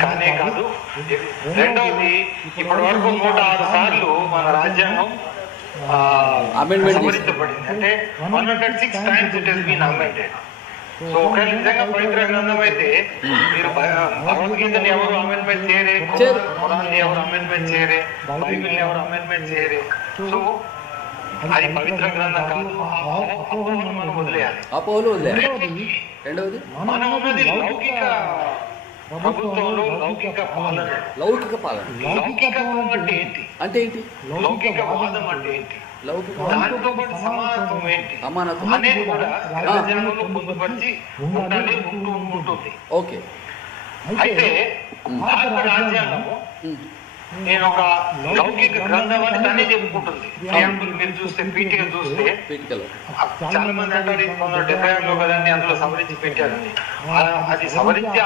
కానే కాదు. రెండవది ఇప్పటి వరకు నూట ఆరు సార్లు మన రాజ్యాంగం సవరించబడింది. అంటే one hundred six times it has been amended so ఒకవేళ నిజంగా పవిత్ర గ్రంథం అయితే మీరు భగవద్గీతని ఎవరు అమెండ్మెంట్ చేయరే. ఖురాన్ని ఎవరు అమెండ్మెంట్ చేయరే బైబిల్ని ఎవరు అమెండ్మెంట్ చేయరే. సో అది పవిత్ర గ్రంథం కాదు. మనం వదిలేయాలి అపోహలు వదిలేదు రెండవది, రెండవది? మనం ఉన్నది లౌకిక ప్రభుత్వంలో లౌకిక పాలన. లౌకిక పాలన. లౌకికం అంటే ఏంటి? అంటే ఏంటి? లౌకిక వాదం అంటే ఏంటి? ఓకే. అయితే భారత రాజ్యాంగము ఉమ్. నేను ఒక లౌకిక గ్రంథం అని దాన్ని చెప్పుకుంటుంది. ప్రియాంబుల్ మీరు చూస్తే పీఠిక చూస్తే చాలా మంది అంటారు ఇది డెబ్బై ఆరులో కదండి అందులో సవరించి పెట్టారని. అది సవరించి